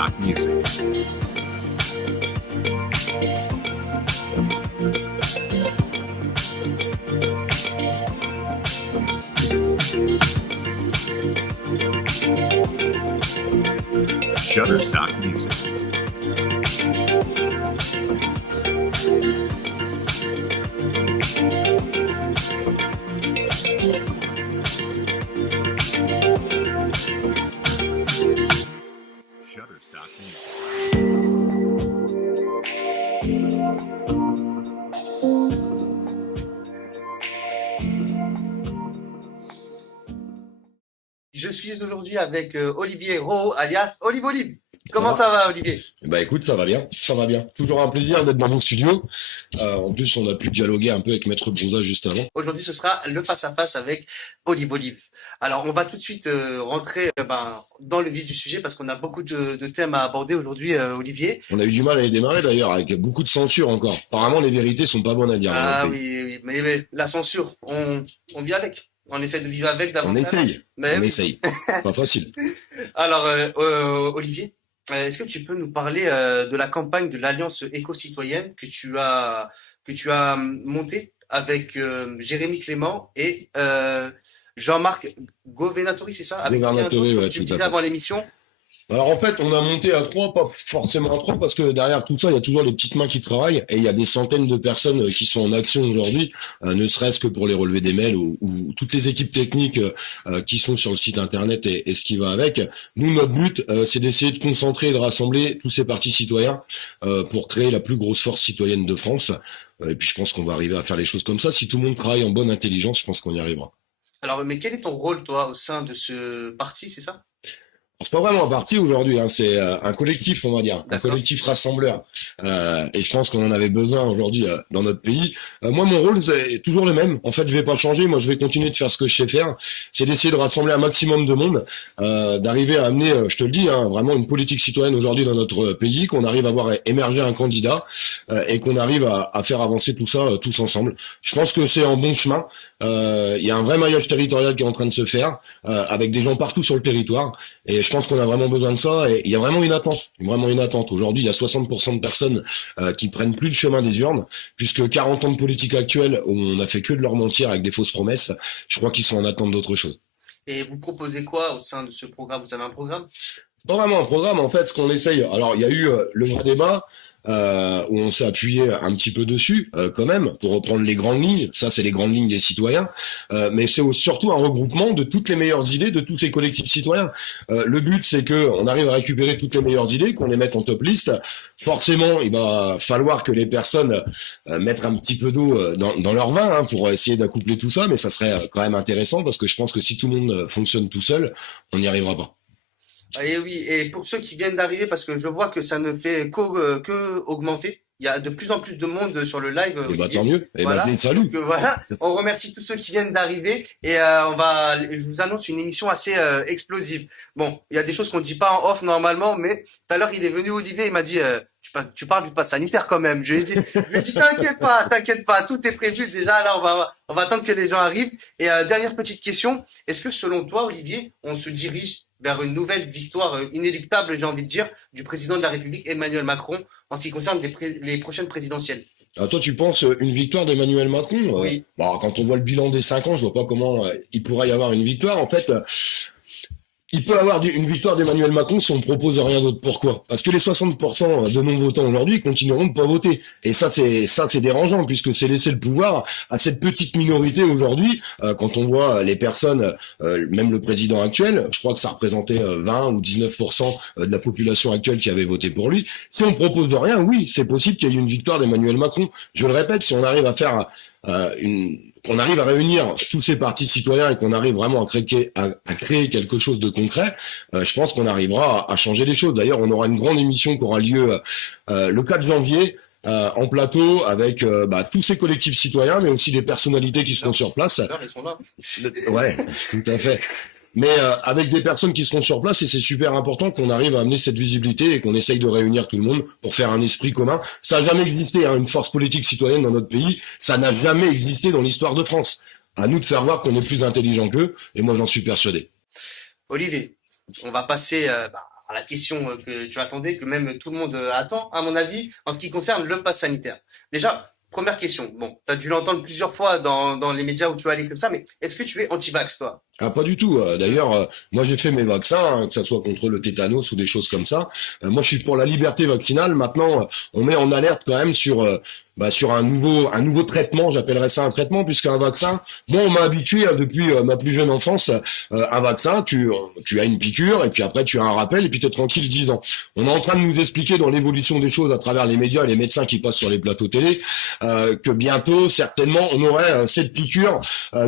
Shutterstock Music. Shutterstock Music. Shutterstock Music. Je suis aujourd'hui avec Olivier Rowe, alias Olive Olive. Comment ça va, Olivier? Bah écoute, ça va bien, ça va bien. Toujours un plaisir d'être dans mon studio. En plus, on a pu dialoguer un peu avec Maître Brouza juste avant. Aujourd'hui, ce sera le face-à-face avec Olive Olive. Alors, on va tout de suite rentrer dans le vif du sujet parce qu'on a beaucoup de thèmes à aborder aujourd'hui, Olivier. On a eu du mal à les démarrer d'ailleurs, avec beaucoup de censure encore. Apparemment, les vérités sont pas bonnes à dire. Ah dans notre pays. oui, mais la censure, on vit avec. On essaie de vivre avec, On d'avancer avec. essaye, Mais on oui. essaye. Pas facile. Alors, Olivier, est-ce que tu peux nous parler de la campagne de l'Alliance éco-citoyenne que tu as montée avec Jérémy Clément et Jean-Marc Governatori, c'est ça? Avec Governatori, qui, ouais, tu me tout à disais fait. avant l'émission. Alors en fait, on a monté à trois, pas forcément à trois, parce que derrière tout ça, il y a toujours les petites mains qui travaillent, et il y a des centaines de personnes qui sont en action aujourd'hui, ne serait-ce que pour les relevés des mails, ou toutes les équipes techniques qui sont sur le site internet et ce qui va avec. Nous, notre but, c'est d'essayer de concentrer et de rassembler tous ces partis citoyens pour créer la plus grosse force citoyenne de France. Et puis je pense qu'on va arriver à faire les choses comme ça. Si tout le monde travaille en bonne intelligence, je pense qu'on y arrivera. Alors, mais quel est ton rôle, toi, au sein de ce parti, c'est ça? C'est pas vraiment un parti aujourd'hui, hein, c'est un collectif, on va dire, un D'accord. collectif rassembleur. Et je pense qu'on en avait besoin aujourd'hui dans notre pays. Moi, mon rôle, c'est toujours le même. En fait, je vais pas le changer. Moi, je vais continuer de faire ce que je sais faire. C'est d'essayer de rassembler un maximum de monde, d'arriver à amener, je te le dis, hein, vraiment une politique citoyenne aujourd'hui dans notre pays, qu'on arrive à voir émerger un candidat et qu'on arrive à faire avancer tout ça tous ensemble. Je pense que c'est en bon chemin. Il y a un vrai maillage territorial qui est en train de se faire avec des gens partout sur le territoire. Et je pense qu'on a vraiment besoin de ça. Et il y a vraiment une attente. Aujourd'hui, il y a 60% de personnes qui prennent plus le chemin des urnes, puisque 40 ans de politique actuelle où on a fait que de leur mentir avec des fausses promesses. Je crois qu'ils sont en attente d'autre chose. Et vous proposez quoi au sein de ce programme? Vous avez un programme? Pas vraiment un programme, en fait, ce qu'on essaye. Alors, il y a eu le vrai débat. Où on s'est appuyé un petit peu dessus quand même pour reprendre les grandes lignes. Ça, c'est les grandes lignes des citoyens, mais c'est surtout un regroupement de toutes les meilleures idées de tous ces collectifs citoyens. Le but, c'est que on arrive à récupérer toutes les meilleures idées, qu'on les mette en top liste. Forcément, il va falloir que les personnes mettent un petit peu d'eau dans leur vin pour essayer d'accoupler tout ça, mais ça serait quand même intéressant parce que je pense que si tout le monde fonctionne tout seul, on n'y arrivera pas. Et oui, et pour ceux qui viennent d'arriver, parce que je vois que ça ne fait que augmenter, il y a de plus en plus de monde sur le live. Et bah Olivier. tant mieux. Et Voilà. bah salut. Donc voilà, on remercie tous ceux qui viennent d'arriver et je vous annonce une émission assez explosive. Bon, il y a des choses qu'on dit pas en off normalement, mais tout à l'heure il est venu Olivier, il m'a dit tu parles du pass sanitaire quand même. Je lui ai dit t'inquiète pas, tout est prévu déjà. Là on va attendre que les gens arrivent. Et dernière petite question, est-ce que selon toi Olivier, on se dirige vers une nouvelle victoire inéluctable, j'ai envie de dire, du président de la République Emmanuel Macron en ce qui concerne les prochaines présidentielles? Alors toi, tu penses une victoire d'Emmanuel Macron? Oui. Quand on voit le bilan des 5 ans, je vois pas comment il pourrait y avoir une victoire. En fait, il peut avoir une victoire d'Emmanuel Macron si on propose rien d'autre. Pourquoi? Parce que les 60% de non-votants aujourd'hui continueront de pas voter. Et ça, c'est dérangeant puisque c'est laisser le pouvoir à cette petite minorité aujourd'hui. Quand on voit les personnes, même le président actuel, je crois que ça représentait 20 ou 19% de la population actuelle qui avait voté pour lui. Si on propose de rien, oui, c'est possible qu'il y ait une victoire d'Emmanuel Macron. Je le répète, si on arrive à faire qu'on arrive à réunir tous ces partis citoyens et qu'on arrive vraiment à créer quelque chose de concret, je pense qu'on arrivera à changer les choses. D'ailleurs, on aura une grande émission qui aura lieu le 4 janvier en plateau avec tous ces collectifs citoyens, mais aussi des personnalités qui seront sur place. Ils sont là. Ouais, tout à fait. Mais avec des personnes qui seront sur place, et c'est super important qu'on arrive à amener cette visibilité et qu'on essaye de réunir tout le monde pour faire un esprit commun. Ça n'a jamais existé, une force politique citoyenne dans notre pays. Ça n'a jamais existé dans l'histoire de France. À nous de faire voir qu'on est plus intelligent qu'eux, et moi j'en suis persuadé. Olivier, on va passer à la question que tu attendais, que même tout le monde attend, à mon avis, en ce qui concerne le pass sanitaire. Déjà, première question. Bon, tu as dû l'entendre plusieurs fois dans les médias où tu vas aller comme ça, mais est-ce que tu es anti-vax, toi? Ah, pas du tout. D'ailleurs, moi j'ai fait mes vaccins, hein, que ça soit contre le tétanos ou des choses comme ça. Moi je suis pour la liberté vaccinale. Maintenant, on met en alerte quand même sur un nouveau traitement. J'appellerais ça un traitement puisqu'un vaccin. Bon, on m'a habitué depuis ma plus jeune enfance. Un vaccin, tu as une piqûre et puis après tu as un rappel et puis t'es tranquille 10 ans. On est en train de nous expliquer dans l'évolution des choses à travers les médias et les médecins qui passent sur les plateaux télé que bientôt, certainement, on aurait cette piqûre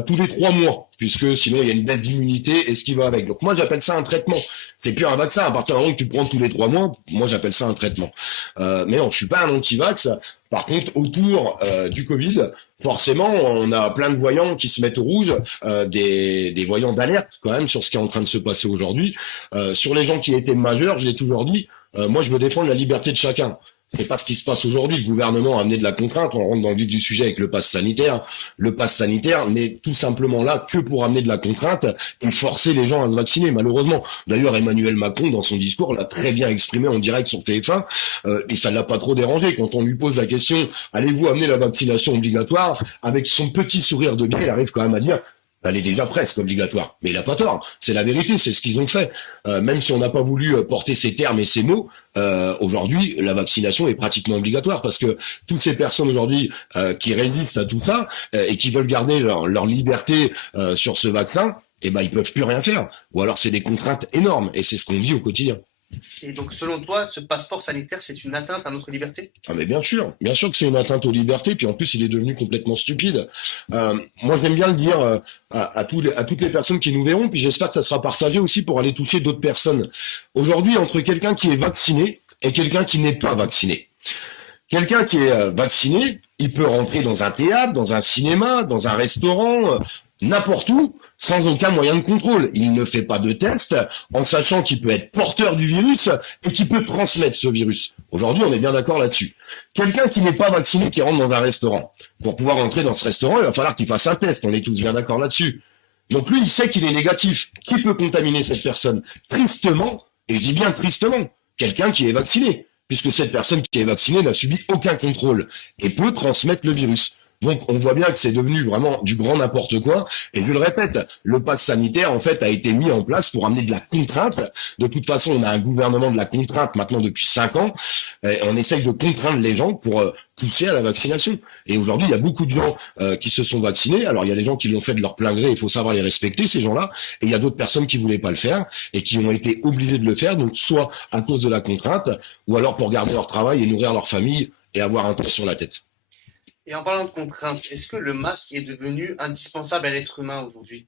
tous les 3 mois. Puisque sinon il y a une baisse d'immunité et ce qui va avec. Donc moi j'appelle ça un traitement. C'est plus un vaccin. À partir du moment que tu prends tous les 3 mois, moi j'appelle ça un traitement. Mais non, je suis pas un anti-vax. Par contre, autour du Covid, forcément, on a plein de voyants qui se mettent au rouge, des voyants d'alerte quand même sur ce qui est en train de se passer aujourd'hui. Sur les gens qui étaient majeurs, je l'ai toujours dit, moi je veux défendre la liberté de chacun. C'est pas ce qui se passe aujourd'hui. Le gouvernement a amené de la contrainte. On rentre dans le vif du sujet avec le pass sanitaire. Le pass sanitaire n'est tout simplement là que pour amener de la contrainte et forcer les gens à se vacciner, malheureusement. D'ailleurs, Emmanuel Macron, dans son discours, l'a très bien exprimé en direct sur TF1, et ça l'a pas trop dérangé. Quand on lui pose la question, allez-vous amener la vaccination obligatoire? Avec son petit sourire de guerre, il arrive quand même à dire, elle est déjà presque obligatoire. Mais il a pas tort. C'est la vérité, c'est ce qu'ils ont fait. Même si on n'a pas voulu porter ces termes et ces mots, aujourd'hui, la vaccination est pratiquement obligatoire parce que toutes ces personnes aujourd'hui qui résistent à tout ça et qui veulent garder leur liberté sur ce vaccin, eh ben ils peuvent plus rien faire. Ou alors c'est des contraintes énormes et c'est ce qu'on vit au quotidien. Et donc, selon toi, ce passeport sanitaire, c'est une atteinte à notre liberté? Ah mais bien sûr que c'est une atteinte aux libertés, puis en plus il est devenu complètement stupide. Moi j'aime bien le dire à toutes les personnes qui nous verront, puis j'espère que ça sera partagé aussi pour aller toucher d'autres personnes. Aujourd'hui, entre quelqu'un qui est vacciné et quelqu'un qui n'est pas vacciné. Quelqu'un qui est vacciné, il peut rentrer dans un théâtre, dans un cinéma, dans un restaurant, n'importe où, sans aucun moyen de contrôle. Il ne fait pas de test, en sachant qu'il peut être porteur du virus et qu'il peut transmettre ce virus. Aujourd'hui, on est bien d'accord là-dessus. Quelqu'un qui n'est pas vacciné, qui rentre dans un restaurant, pour pouvoir entrer dans ce restaurant, il va falloir qu'il fasse un test. On est tous bien d'accord là-dessus. Donc lui, il sait qu'il est négatif. Qui peut contaminer cette personne? Tristement, et je dis bien tristement, quelqu'un qui est vacciné, puisque cette personne qui est vaccinée n'a subi aucun contrôle et peut transmettre le virus. Donc on voit bien que c'est devenu vraiment du grand n'importe quoi. Et je le répète, le pass sanitaire en fait a été mis en place pour amener de la contrainte. De toute façon, on a un gouvernement de la contrainte maintenant depuis 5 ans. Et on essaye de contraindre les gens pour pousser à la vaccination. Et aujourd'hui, il y a beaucoup de gens qui se sont vaccinés. Alors il y a des gens qui l'ont fait de leur plein gré, il faut savoir les respecter, ces gens-là. Et il y a d'autres personnes qui voulaient pas le faire et qui ont été obligées de le faire, donc soit à cause de la contrainte, ou alors pour garder leur travail et nourrir leur famille et avoir un toit sur la tête. Et en parlant de contraintes, est-ce que le masque est devenu indispensable à l'être humain aujourd'hui?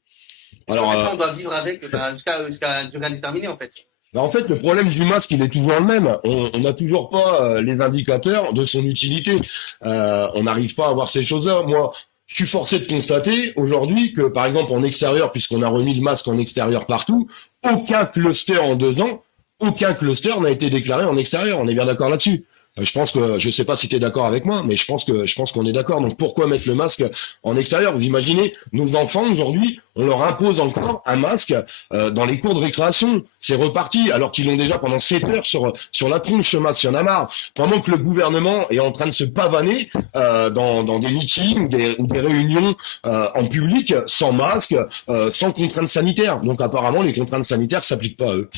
Est-ce Alors, que maintenant on doit vivre avec jusqu'à une durée indéterminée en fait? en fait, le problème du masque, il est toujours le même. On n'a toujours pas les indicateurs de son utilité. On n'arrive pas à voir ces choses-là. Moi, je suis forcé de constater aujourd'hui que, par exemple, en extérieur, puisqu'on a remis le masque en extérieur partout, aucun cluster en 2 ans, aucun cluster n'a été déclaré en extérieur. On est bien d'accord là-dessus. Je pense que, je sais pas si tu es d'accord avec moi, mais je pense qu'on est d'accord. Donc pourquoi mettre le masque en extérieur? Vous imaginez, nos enfants aujourd'hui, on leur impose encore un masque dans les cours de récréation. C'est reparti, alors qu'ils l'ont déjà pendant 7 heures sur la tronche ce masque. Il y en a marre. Pendant que le gouvernement est en train de se pavaner dans des meetings ou des réunions en public sans masque, sans contraintes sanitaires. Donc apparemment, les contraintes sanitaires s'appliquent pas à eux.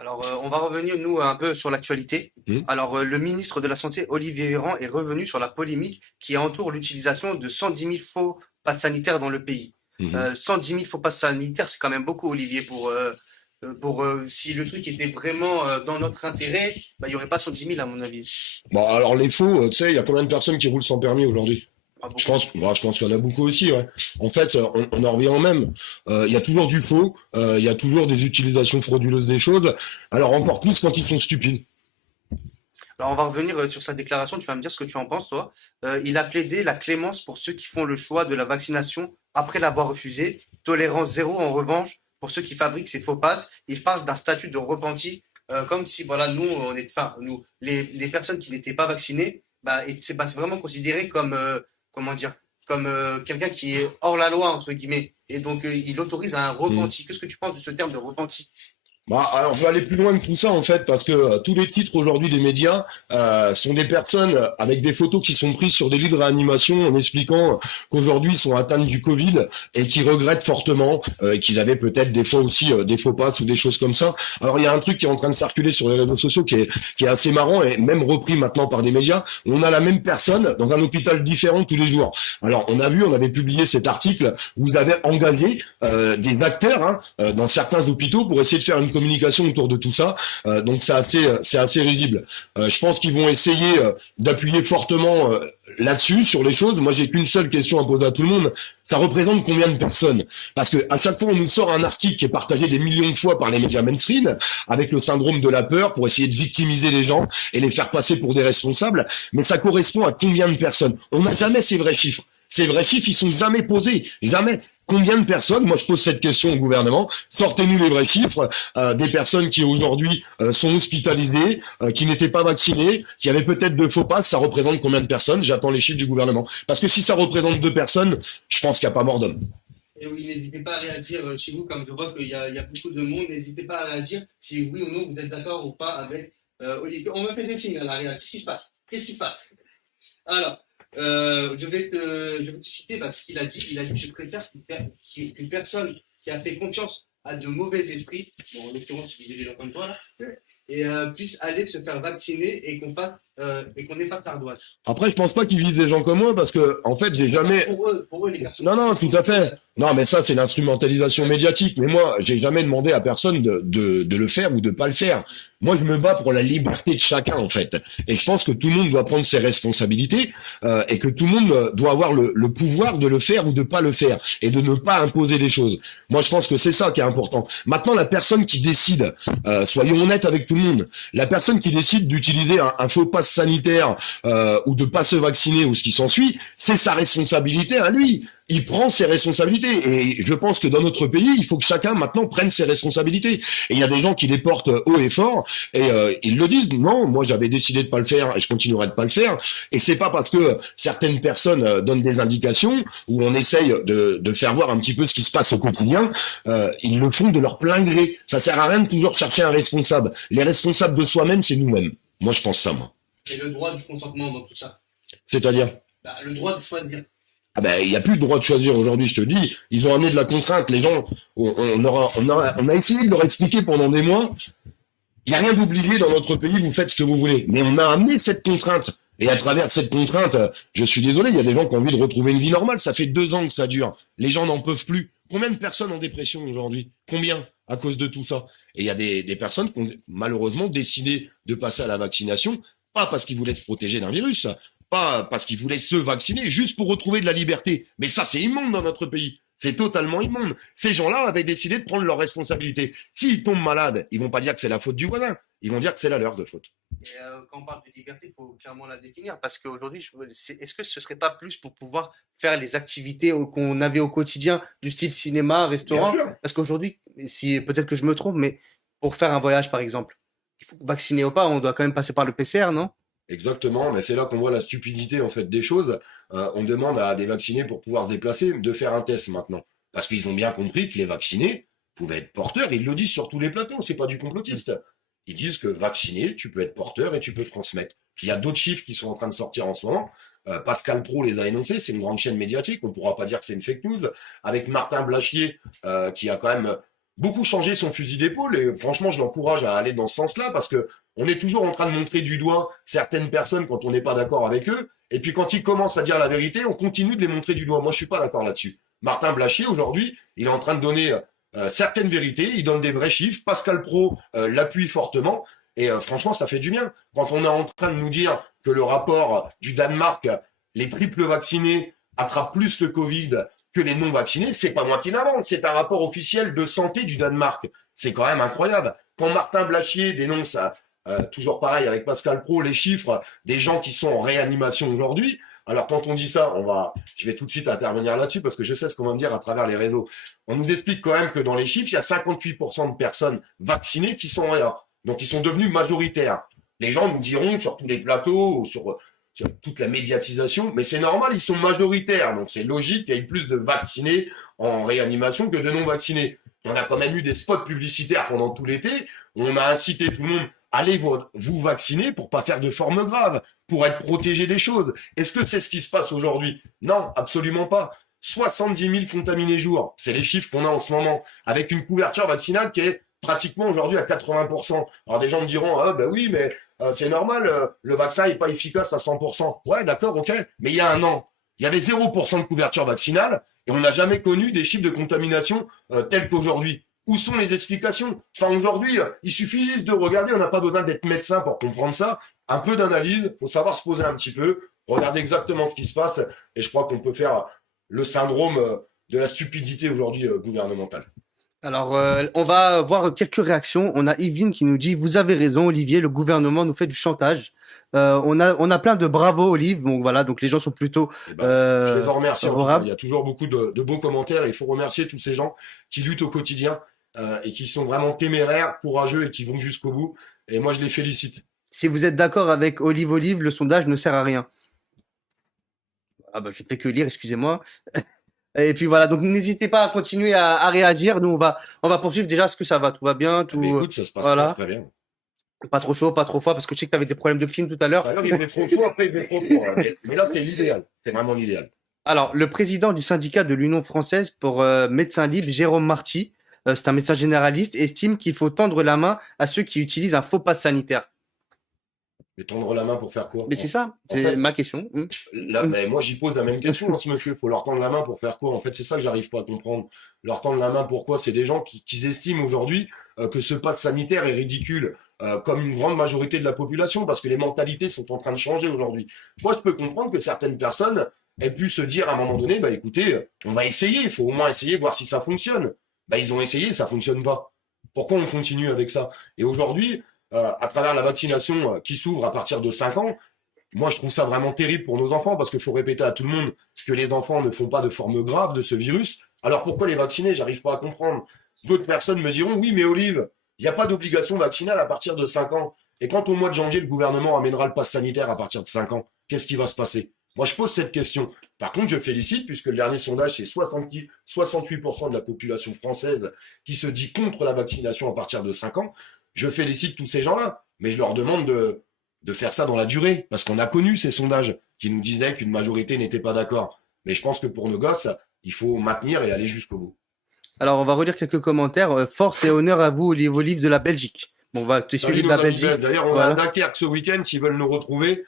Alors, on va revenir, nous, un peu sur l'actualité. Alors, le ministre de la Santé, Olivier Véran, est revenu sur la polémique qui entoure l'utilisation de 110 000 faux passes sanitaires dans le pays. 110 000 faux passes sanitaires, c'est quand même beaucoup, Olivier, si le truc était vraiment dans notre intérêt, bah, il n'y aurait pas 110 000 à mon avis. Bon, alors les faux, tu sais, il y a combien de personnes qui roulent sans permis aujourd'hui? Ah, Je pense qu'il y en a beaucoup aussi, ouais. En fait, on en revient au même. Il y a toujours du faux, il y a toujours des utilisations frauduleuses des choses. Alors encore plus quand ils sont stupides. Alors, on va revenir sur sa déclaration. Tu vas me dire ce que tu en penses, toi. Il a plaidé la clémence pour ceux qui font le choix de la vaccination après l'avoir refusée. Tolérance zéro, en revanche, pour ceux qui fabriquent ces faux passes. Il parle d'un statut de repenti, comme si, voilà, nous, les personnes qui n'étaient pas vaccinées, bah, c'est vraiment considéré comme, comment dire, comme quelqu'un qui est hors la loi, entre guillemets. Et donc, il autorise un repenti. Qu'est-ce que tu penses de ce terme de repenti? Bah, alors, je vais aller plus loin que tout ça, en fait, parce que tous les titres aujourd'hui des médias sont des personnes avec des photos qui sont prises sur des lits de réanimation en expliquant qu'aujourd'hui ils sont atteints du Covid et qui regrettent fortement qu'ils avaient peut-être des fois aussi des faux passes ou des choses comme ça. Alors, il y a un truc qui est en train de circuler sur les réseaux sociaux qui est assez marrant et même repris maintenant par des médias. On a la même personne dans un hôpital différent tous les jours. Alors, on avait publié cet article où vous avez engagé des acteurs dans certains hôpitaux pour essayer de faire une communication autour de tout ça. Donc c'est assez risible. Je pense qu'ils vont essayer d'appuyer fortement là-dessus sur les choses. Moi, j'ai qu'une seule question à poser à tout le monde. Ça représente combien de personnes? Parce que à chaque fois, on nous sort un article qui est partagé des millions de fois par les médias mainstream avec le syndrome de la peur pour essayer de victimiser les gens et les faire passer pour des responsables. Mais ça correspond à combien de personnes? On n'a jamais ces vrais chiffres. Ces vrais chiffres, ils sont jamais posés. Jamais. Combien de personnes, moi je pose cette question au gouvernement, sortez-nous les vrais chiffres des personnes qui aujourd'hui sont hospitalisées, qui n'étaient pas vaccinées, qui avaient peut-être de faux passes, ça représente combien de personnes? J'attends les chiffres du gouvernement. Parce que si ça représente 2 personnes, je pense qu'il n'y a pas mort d'homme. Et oui, n'hésitez pas à réagir chez vous, comme je vois il y a beaucoup de monde. N'hésitez pas à réagir si oui ou non vous êtes d'accord ou pas avec Olivier. On me fait des signes à l'arrière. Qu'est-ce qui se passe? Qu'est-ce qui se passe? Alors, je vais te citer parce qu'il a dit, je préfère qu'une personne qui a fait confiance à de mauvais esprits, bon, en l'occurrence, je visais les gens comme toi, là, et puisse aller se faire vacciner et qu'on efface l'ardoise. Après, je pense pas qu'ils visent des gens comme moi parce que, en fait, j'ai jamais. Pour eux, les personnes. Non, non, tout à fait. Non, mais ça, c'est l'instrumentalisation médiatique. Mais moi, j'ai jamais demandé à personne de le faire ou de pas le faire. Moi, je me bats pour la liberté de chacun, en fait. Et je pense que tout le monde doit prendre ses responsabilités et que tout le monde doit avoir le pouvoir de le faire ou de pas le faire et de ne pas imposer des choses. Moi, je pense que c'est ça qui est important. Maintenant, la personne qui décide, soyons honnêtes avec tout le monde, la personne qui décide d'utiliser un faux pass sanitaire ou de pas se vacciner ou ce qui s'ensuit, c'est sa responsabilité à lui. Il prend ses responsabilités et je pense que dans notre pays, il faut que chacun maintenant prenne ses responsabilités. Et il y a des gens qui les portent haut et fort et ils le disent. Non, moi j'avais décidé de pas le faire et je continuerai de pas le faire. Et c'est pas parce que certaines personnes donnent des indications ou on essaye de faire voir un petit peu ce qui se passe au quotidien. Ils le font de leur plein gré. Ça sert à rien de toujours chercher un responsable. Les responsables de soi-même, c'est nous-mêmes. Moi, je pense ça, moi. Et le droit du consentement dans tout ça. C'est-à-dire? Le droit de choisir. Ah ben, il n'y a plus de droit de choisir aujourd'hui, je te le dis. Ils ont amené de la contrainte. Les gens, on a essayé de leur expliquer pendant des mois. Il n'y a rien d'obligé dans notre pays, vous faites ce que vous voulez. Mais on a amené cette contrainte. Et à travers cette contrainte, je suis désolé, il y a des gens qui ont envie de retrouver une vie normale. Ça fait 2 ans que ça dure. Les gens n'en peuvent plus. Combien de personnes en dépression aujourd'hui? Combien? À cause de tout ça. Et il y a des personnes qui ont malheureusement décidé de passer à la vaccination, pas parce qu'ils voulaient se protéger d'un virus, pas parce qu'ils voulaient se vacciner, juste pour retrouver de la liberté. Mais ça, c'est immonde dans notre pays. C'est totalement immonde. Ces gens-là avaient décidé de prendre leurs responsabilités. S'ils tombent malades, ils vont pas dire que c'est la faute du voisin. Ils vont dire que c'est la leur de faute. Et quand on parle de liberté, il faut clairement la définir parce qu'aujourd'hui, est-ce que ce serait pas plus pour pouvoir faire les activités qu'on avait au quotidien, du style cinéma, restaurant? Parce qu'aujourd'hui, si peut-être que je me trompe, mais pour faire un voyage, par exemple, il faut vacciner ou pas, on doit quand même passer par le PCR, non? Exactement, mais c'est là qu'on voit la stupidité en fait des choses. On demande à des vaccinés pour pouvoir se déplacer de faire un test maintenant. Parce qu'ils ont bien compris que les vaccinés pouvaient être porteurs, et ils le disent sur tous les plateaux, c'est pas du complotiste. Ils disent que vacciné, tu peux être porteur et tu peux transmettre. Puis il y a d'autres chiffres qui sont en train de sortir en ce moment. Pascal Pro les a énoncés, c'est une grande chaîne médiatique, on ne pourra pas dire que c'est une fake news. Avec Martin Blachier, qui a quand même beaucoup changé son fusil d'épaule, et franchement, je l'encourage à aller dans ce sens-là, parce que on est toujours en train de montrer du doigt certaines personnes quand on n'est pas d'accord avec eux, et puis quand ils commencent à dire la vérité, on continue de les montrer du doigt. Moi, je suis pas d'accord là-dessus. Martin Blachier, aujourd'hui, il est en train de donner certaines vérités, il donne des vrais chiffres. Pascal Pro l'appuie fortement, et franchement, ça fait du bien. Quand on est en train de nous dire que le rapport du Danemark, les triples vaccinés attrapent plus le Covid que les non vaccinés, c'est pas moi qui l'invente, c'est un rapport officiel de santé du Danemark. C'est quand même incroyable. Quand Martin Blachier dénonce, toujours pareil avec Pascal Pro, les chiffres des gens qui sont en réanimation aujourd'hui, alors quand on dit ça, je vais tout de suite intervenir là-dessus parce que je sais ce qu'on va me dire à travers les réseaux. On nous explique quand même que dans les chiffres, il y a 58% de personnes vaccinées qui sont rien. Donc ils sont devenus majoritaires. Les gens nous diront sur tous les plateaux ou sur toute la médiatisation, mais c'est normal, ils sont majoritaires, donc c'est logique qu'il y ait plus de vaccinés en réanimation que de non vaccinés. On a quand même eu des spots publicitaires pendant tout l'été. On a incité tout le monde, allez vous vacciner pour pas faire de formes graves, pour être protégé des choses. Est-ce que c'est ce qui se passe aujourd'hui? Non, absolument pas. 70 000 contaminés jour, c'est les chiffres qu'on a en ce moment, avec une couverture vaccinale qui est pratiquement aujourd'hui à 80%. Alors des gens me diront, ah bah oui, mais c'est normal, le vaccin n'est pas efficace à 100%. Ouais, d'accord, ok. Mais il y a un an, il y avait 0% de couverture vaccinale et on n'a jamais connu des chiffres de contamination tels qu'aujourd'hui. Où sont les explications? Enfin, aujourd'hui, il suffit juste de regarder, on n'a pas besoin d'être médecin pour comprendre ça. Un peu d'analyse, faut savoir se poser un petit peu, regarder exactement ce qui se passe, et je crois qu'on peut faire le syndrome de la stupidité aujourd'hui gouvernementale. Alors, on va voir quelques réactions. On a Yveline qui nous dit, vous avez raison, Olivier, le gouvernement nous fait du chantage. On a plein de bravo, Olive. Bon, voilà, donc les gens sont plutôt Eh ben, je les en remercie. favorables. Il y a toujours beaucoup de bons commentaires. Il faut remercier tous ces gens qui luttent au quotidien et qui sont vraiment téméraires, courageux et qui vont jusqu'au bout. Et moi, je les félicite. Si vous êtes d'accord avec Olive, le sondage ne sert à rien. Ah bah, je ne fais que lire, excusez-moi. Et puis voilà, donc n'hésitez pas à continuer à réagir. Nous, on va poursuivre déjà. Est-ce que ça va? Tout va bien? Tout, Mais écoute, ça se passe voilà. très, très bien. Pas trop chaud, pas trop froid, parce que je sais que tu avais des problèmes de clim tout à l'heure. D'ailleurs, il fait trop chaud, après il fait trop froid. Mais là, c'est l'idéal. C'est vraiment l'idéal. Alors, le président du syndicat de l'Union française pour médecins libres, Jérôme Marty, c'est un médecin généraliste, estime qu'il faut tendre la main à ceux qui utilisent un faux pass sanitaire. Mais tendre la main pour faire quoi? Mais c'est ça, c'est fait, ma question. Là, mais moi, j'y pose la même question, ce monsieur. Faut leur tendre la main pour faire quoi? En fait, c'est ça que j'arrive pas à comprendre. Leur tendre la main, pourquoi? C'est des gens qui estiment aujourd'hui que ce pass sanitaire est ridicule, comme une grande majorité de la population, parce que les mentalités sont en train de changer aujourd'hui. Moi, je peux comprendre que certaines personnes aient pu se dire à un moment donné, bah écoutez, on va essayer, il faut au moins essayer, voir si ça fonctionne. Bah ils ont essayé, ça fonctionne pas. Pourquoi on continue avec ça? Et aujourd'hui, à travers la vaccination qui s'ouvre à partir de 5 ans, moi, je trouve ça vraiment terrible pour nos enfants parce qu'il faut répéter à tout le monde que les enfants ne font pas de forme grave de ce virus. Alors pourquoi les vacciner? J'arrive pas à comprendre. D'autres personnes me diront, oui, mais Olive, il n'y a pas d'obligation vaccinale à partir de 5 ans. Et quand au mois de janvier, le gouvernement amènera le pass sanitaire à partir de 5 ans, qu'est-ce qui va se passer? Moi, je pose cette question. Par contre, je félicite, puisque le dernier sondage, c'est 68% de la population française qui se dit contre la vaccination à partir de 5 ans. Je félicite tous ces gens-là, mais je leur demande de faire ça dans la durée, parce qu'on a connu ces sondages qui nous disaient qu'une majorité n'était pas d'accord. Mais je pense que pour nos gosses, il faut maintenir et aller jusqu'au bout. Alors, on va relire quelques commentaires. Force et honneur à vous, Olive de la Belgique. Bon, on va te suivre de la Belgique. D'ailleurs, on Voilà. a Dunkerque ce week-end, s'ils veulent nous retrouver.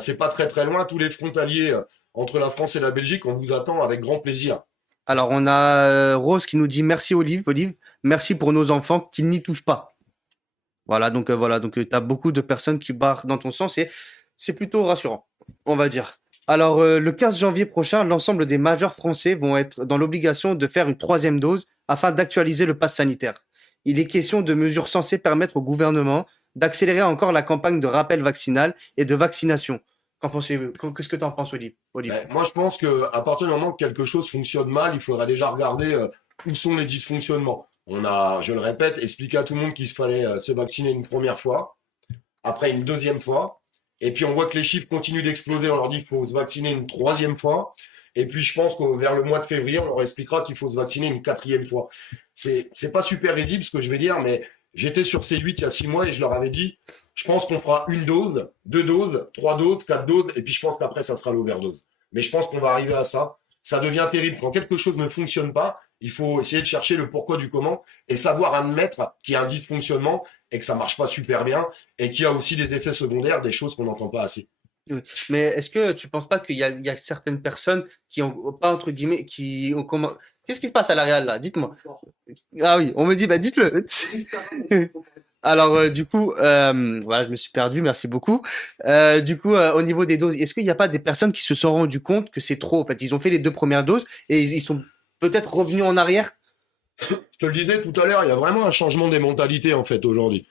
C'est pas très très loin, tous les frontaliers entre la France et la Belgique, on vous attend avec grand plaisir. Alors, on a Rose qui nous dit merci Olive, merci pour nos enfants qu'ils n'y touchent pas. Voilà, donc tu as beaucoup de personnes qui barrent dans ton sens et c'est plutôt rassurant, on va dire. Alors, le 15 janvier prochain, l'ensemble des majeurs français vont être dans l'obligation de faire une 3e dose afin d'actualiser le pass sanitaire. Il est question de mesures censées permettre au gouvernement d'accélérer encore la campagne de rappel vaccinal et de vaccination. Qu'en pensez-vous? Qu'est-ce que tu en penses, Olive? Ben, moi, je pense qu'à partir du moment que quelque chose fonctionne mal, il faudra déjà regarder où sont les dysfonctionnements. On a, je le répète, expliqué à tout le monde qu'il fallait se vacciner une première fois, après une deuxième fois, et puis on voit que les chiffres continuent d'exploser. On leur dit qu'il faut se vacciner une 3e fois, et puis je pense que vers le mois de février, on leur expliquera qu'il faut se vacciner une 4e fois. C'est pas super risible ce que je vais dire, mais j'étais sur C8 il y a 6 mois et je leur avais dit, je pense qu'on fera 1 dose, 2 doses, 3 doses, 4 doses, et puis je pense qu'après, ça sera l'overdose. Mais je pense qu'on va arriver à ça. Ça devient terrible. Quand quelque chose ne fonctionne pas, il faut essayer de chercher le pourquoi du comment et savoir admettre qu'il y a un dysfonctionnement et que ça marche pas super bien et qu'il y a aussi des effets secondaires, des choses qu'on n'entend pas assez. Mais est-ce que tu penses pas qu'il y a certaines personnes qui ont pas entre guillemets qui ont comment qu'est-ce qui se passe à la Real là? Dites-moi. Ah oui, on me dit bah dites-le. Alors du coup voilà, je me suis perdu, merci beaucoup. Du coup au niveau des doses, est-ce qu'il n'y a pas des personnes qui se sont rendues compte que c'est trop? En fait, ils ont fait les 2 premières doses et ils sont peut-être revenus en arrière? Je te le disais tout à l'heure, il y a vraiment un changement des mentalités en fait aujourd'hui.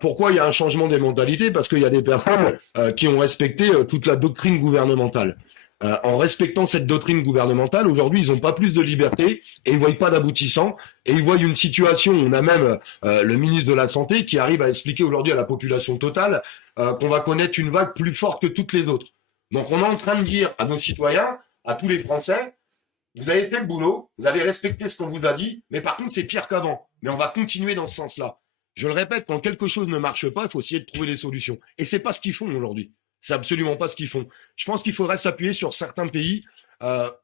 Pourquoi il y a un changement des mentalités? Parce qu'il y a des personnes qui ont respecté toute la doctrine gouvernementale. En respectant cette doctrine gouvernementale, aujourd'hui, ils n'ont pas plus de liberté et ils ne voient pas d'aboutissant et ils voient une situation. On a même le ministre de la Santé qui arrive à expliquer aujourd'hui à la population totale qu'on va connaître une vague plus forte que toutes les autres. Donc on est en train de dire à nos citoyens, à tous les Français, vous avez fait le boulot, vous avez respecté ce qu'on vous a dit, mais par contre, c'est pire qu'avant. Mais on va continuer dans ce sens-là. Je le répète, quand quelque chose ne marche pas, il faut essayer de trouver des solutions. Et c'est pas ce qu'ils font aujourd'hui. C'est absolument pas ce qu'ils font. Je pense qu'il faudrait s'appuyer sur certains pays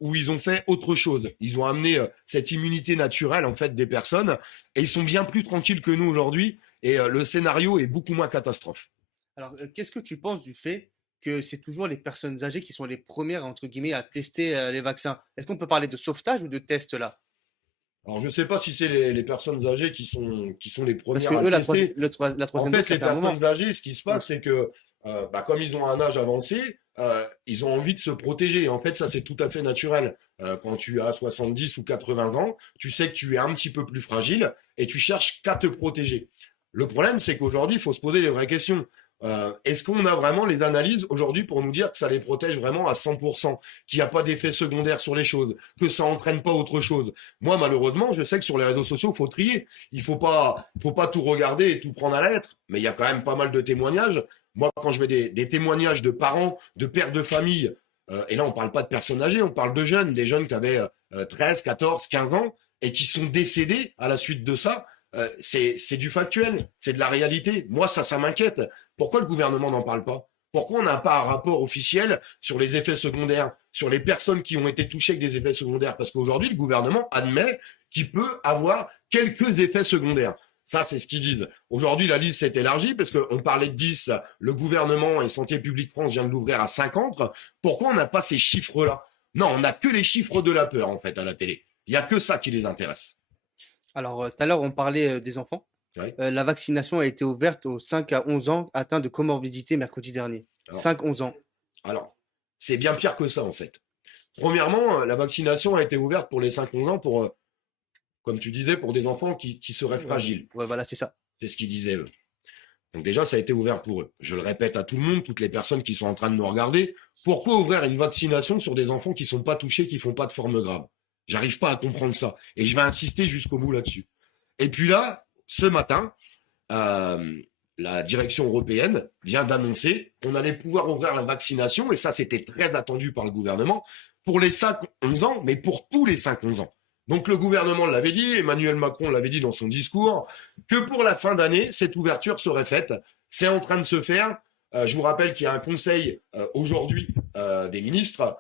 où ils ont fait autre chose. Ils ont amené cette immunité naturelle en fait des personnes et ils sont bien plus tranquilles que nous aujourd'hui. Et le scénario est beaucoup moins catastrophe. Alors, qu'est-ce que tu penses du fait que c'est toujours les personnes âgées qui sont les premières, entre guillemets, à tester les vaccins? Est-ce qu'on peut parler de sauvetage ou de test là? Alors je sais pas si c'est les personnes âgées qui sont les Parce premières que à eux, tester. la En troisième fait, dose, ça les fait un moment. personnes âgées, ce qui se passe, c'est que comme ils ont un âge avancé, ils ont envie de se protéger. En fait, ça, c'est tout à fait naturel. Quand tu as 70 ou 80 ans, tu sais que tu es un petit peu plus fragile et tu cherches qu'à te protéger. Le problème, c'est qu'aujourd'hui, il faut se poser les vraies questions. Est-ce qu'on a vraiment les analyses aujourd'hui pour nous dire que ça les protège vraiment à 100%, qu'il n'y a pas d'effet secondaire sur les choses, que ça entraîne pas autre chose? Moi, malheureusement, je sais que sur les réseaux sociaux, il faut trier. Il faut pas tout regarder et tout prendre à la lettre. Mais il y a quand même pas mal de témoignages. Moi, quand je vais des témoignages de parents, de pères de famille, et là, on parle pas de personnes âgées, on parle de jeunes, des jeunes qui avaient 13, 14, 15 ans et qui sont décédés à la suite de ça. C'est du factuel, c'est de la réalité. Moi, ça m'inquiète. Pourquoi le gouvernement n'en parle pas? Pourquoi on n'a pas un rapport officiel sur les effets secondaires, sur les personnes qui ont été touchées avec des effets secondaires? Parce qu'aujourd'hui, le gouvernement admet qu'il peut avoir quelques effets secondaires. Ça, c'est ce qu'ils disent. Aujourd'hui, la liste s'est élargie parce qu'on parlait de 10, le gouvernement et Santé publique France vient de l'ouvrir à 50. Pourquoi on n'a pas ces chiffres-là? Non, on n'a que les chiffres de la peur, en fait, à la télé. Il n'y a que ça qui les intéresse. Alors, tout à l'heure, on parlait des enfants. Ouais. La vaccination a été ouverte aux 5 à 11 ans atteints de comorbidité mercredi dernier. Alors, 5-11 ans. alors, c'est bien pire que ça, en fait. Premièrement, la vaccination a été ouverte pour les 5-11 ans pour, comme tu disais, pour des enfants qui seraient fragiles. Ouais, voilà, c'est ça. C'est ce qu'ils disaient eux. Donc déjà, ça a été ouvert pour eux. Je le répète à tout le monde, toutes les personnes qui sont en train de nous regarder, pourquoi ouvrir une vaccination sur des enfants qui sont pas touchés, qui font pas de forme grave? J'arrive pas à comprendre ça. Et je vais insister jusqu'au bout là-dessus. Et puis là, ce matin, la direction européenne vient d'annoncer qu'on allait pouvoir ouvrir la vaccination, et ça, c'était très attendu par le gouvernement, pour les 5-11 ans, mais pour tous les 5-11 ans. Donc le gouvernement l'avait dit, Emmanuel Macron l'avait dit dans son discours, que pour la fin d'année, cette ouverture serait faite. C'est en train de se faire. Je vous rappelle qu'il y a un conseil aujourd'hui des ministres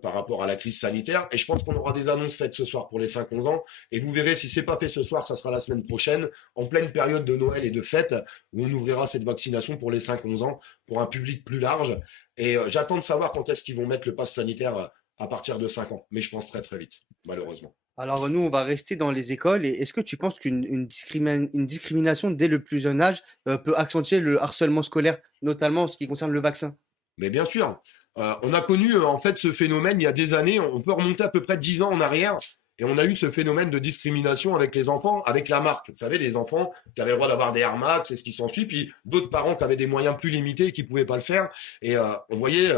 par rapport à la crise sanitaire, et je pense qu'on aura des annonces faites ce soir pour les 5-11 ans, et vous verrez, si c'est pas fait ce soir, ça sera la semaine prochaine, en pleine période de Noël et de fête, où on ouvrira cette vaccination pour les 5-11 ans, pour un public plus large, et j'attends de savoir quand est-ce qu'ils vont mettre le pass sanitaire à partir de 5 ans, mais je pense très très vite, malheureusement. Alors, nous, on va rester dans les écoles. Et est-ce que tu penses une discrimination dès le plus jeune âge peut accentuer le harcèlement scolaire, notamment en ce qui concerne le vaccin? Mais bien sûr, on a connu en fait ce phénomène il y a des années, on peut remonter à peu près 10 ans en arrière, et on a eu ce phénomène de discrimination avec les enfants, avec la marque. Vous savez, les enfants qui avaient le droit d'avoir des Air Max et ce qui s'ensuit, puis d'autres parents qui avaient des moyens plus limités et qui pouvaient pas le faire. Et on voyait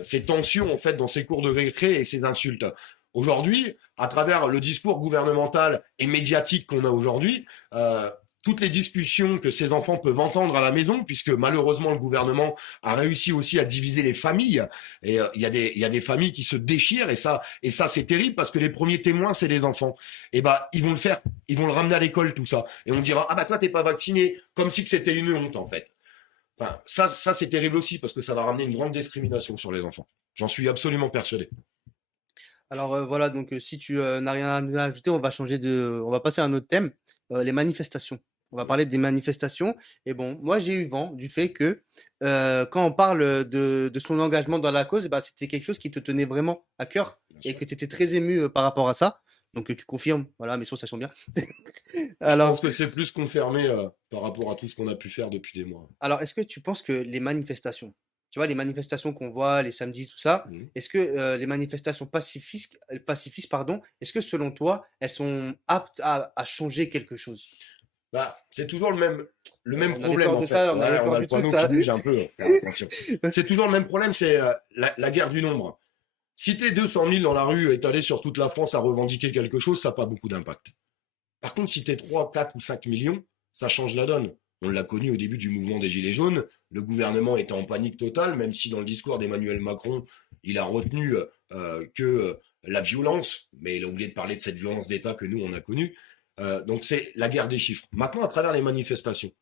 ces tensions en fait dans ces cours de récré et ces insultes. Aujourd'hui, à travers le discours gouvernemental et médiatique qu'on a aujourd'hui, toutes les discussions que ces enfants peuvent entendre à la maison, puisque malheureusement le gouvernement a réussi aussi à diviser les familles, et il y a des familles qui se déchirent, et ça c'est terrible parce que les premiers témoins c'est les enfants. Et ils vont le faire, ils vont le ramener à l'école tout ça, et on dira ah bah toi t'es pas vacciné, comme si que c'était une honte en fait. Enfin ça c'est terrible aussi parce que ça va ramener une grande discrimination sur les enfants. J'en suis absolument persuadé. Alors voilà, donc si tu n'as rien à ajouter, on va passer à un autre thème, les manifestations. On va parler des manifestations. Et bon, moi j'ai eu vent du fait que quand on parle de son engagement dans la cause, bah, c'était quelque chose qui te tenait vraiment à cœur Bien et sûr. que tu étais très ému par rapport à ça. Donc tu confirmes, voilà, mes sources elles sont bien. Je pense Alors, que c'est plus confirmé par rapport à tout ce qu'on a pu faire depuis des mois. alors est-ce que tu penses que les manifestations, tu vois, les manifestations qu'on voit les samedis, tout ça, Mhm. est-ce que les manifestations pacifistes, pardon, est-ce que selon toi, elles sont aptes à changer quelque chose? Bah, c'est toujours le même On avait problème peur en de fait. ça, on avait Ouais, peur on a du le truc, panneau ça. qui bouge un peu. Faire attention. C'est toujours le même problème, c'est la guerre du nombre. Si t'es 200 000 dans la rue et t'allais sur toute la France à revendiquer quelque chose, ça n'a pas beaucoup d'impact. Par contre, si t'es 3, 4 ou 5 millions, ça change la donne. On l'a connu au début du mouvement des Gilets jaunes. Le gouvernement était en panique totale, même si dans le discours d'Emmanuel Macron, il a retenu que la violence, mais il a oublié de parler de cette violence d'État que nous, on a connue. Donc c'est la guerre des chiffres. Maintenant, à travers les manifestations,